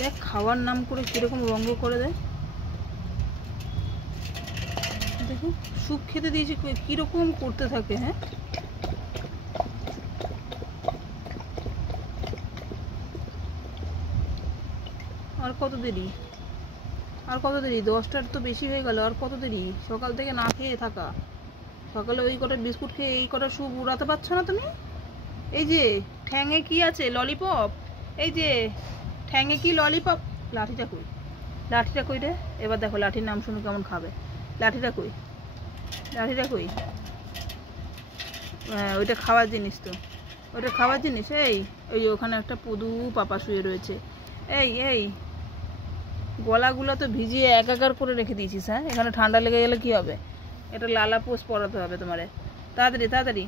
দেখ খাওয়ার নাম করে কিরকম রঙ্গ করে দেয়। দেখো স্যুপ খেতে দিয়েছি কিরকম করতে থাকে। হ্যাঁ আর কত দেরি, আর কত দেরি? 10টার তো বেশি হয়ে গেল, আর কত দেরি? সকাল থেকে না খেয়ে থাকা, সকালে ওই কটা বিস্কুট খেয়ে এই কটা স্যুপ উড়াতে পারছো না তুমি? এই যে ঠ্যাঙে কি আছে? ললিপপ। এই যে ঠ্যাঙে কি ললিপপ? লাঠিটা কই, লাঠিটা কই রে? এবার দেখো লাঠির নাম শুনে কেমন খাবে। লাঠিটা কই, লাঠিটা কই? হ্যাঁ ওইটা খাওয়ার জিনিস তো, ওইটা খাওয়ার জিনিস। এই ওই ওখানে একটা পুদু পাপা শুয়ে রয়েছে। এই এই গলাগুলো তো ভিজিয়ে একাকার করে রেখে দিয়েছিস। হ্যাঁ এখানে ঠান্ডা লেগে গেলে কি হবে? এটা লালা পোষ পরাতে হবে তোমারে, তাড়াতাড়ি তাড়াতাড়ি।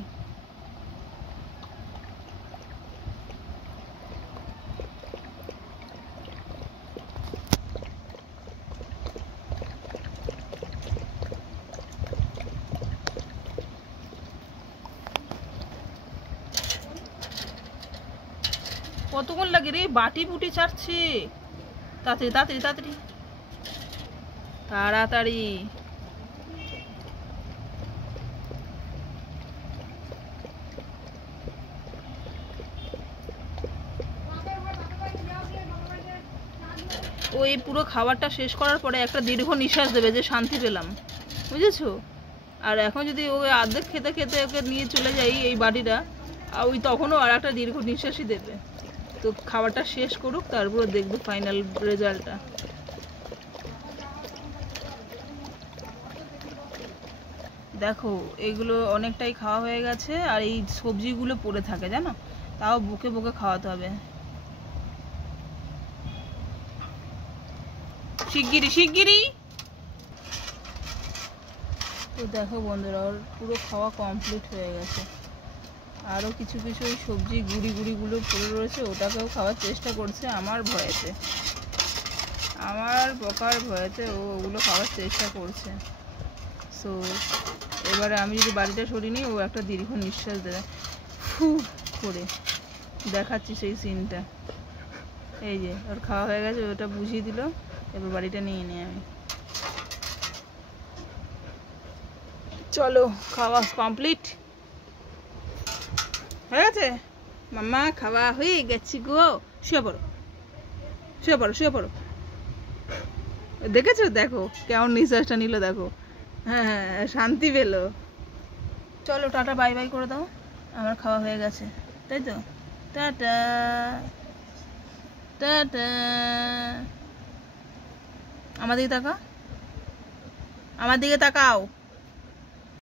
কতক্ষণ লাগে রে? বাটি বুটি চাটছে। তাড়াতাড়ি তাড়াতাড়ি তাড়াতাড়ি তাড়াতাড়ি। ওই পুরো খাবারটা শেষ করার পরে একটা দীর্ঘ নিঃশ্বাস দেবে যে শান্তি পেলাম, বুঝেছো? আর এখন যদি ওই অর্ধেক খেতে খেতে ওকে নিয়ে চলে যাই এই বাটিটা, আর ওই তখনও আর একটা দীর্ঘ নিঃশ্বাসই দেবে। তো খাবারটা শেষ করুক, তারপরে দেখবো ফাইনাল রেজাল্টটা। দেখো এইগুলো অনেকটাই খাওয়া হয়ে গেছে, আর এই সবজিগুলো পড়ে থাকে জানো, তাও বুকে বুকে খাওয়াতে হবে। শিগগিরি শিগগিরি। তো দেখো বন্ধুরা ওর পুরো খাওয়া কমপ্লিট হয়ে গেছে। আরও কিছু কিছু ওই সবজি গুঁড়ি গুঁড়িগুলো পড়ে রয়েছে, ওটাকেও খাওয়ার চেষ্টা করছে আমার ভয়েতে, আমার বকার ভয়েতে ও ওগুলো খাওয়ার চেষ্টা করছে। সো এবারে আমি যদি বাড়িটা সরিয়ে নিই, ও একটা দীর্ঘ নিঃশ্বাস দেবে ফু করে। দেখাচ্ছি সেই সিনটা। এই যে ওর খাওয়া হয়ে গেছে, ওটা বুঝিয়ে দিল। এবার বাড়িটা নিয়ে নিই আমি। চলো খাওয়া কমপ্লিট হয়ে গেছে। মাম্মা খাওয়া হয়ে গেছি গো। শুয়ে পড়ো শুয়ে পড়ো শুয়ে পড়ো। দেখেছো? দেখো কেমন নিঃশ্বাসটা নিল, দেখো। হ্যাঁ হ্যাঁ শান্তি পেলো। চলো টাটা বাই বাই করে দাও, আমার খাওয়া হয়ে গেছে, তাই তো? Tata tata. আমার দিকে তাকা, আমার দিকে তাকাও।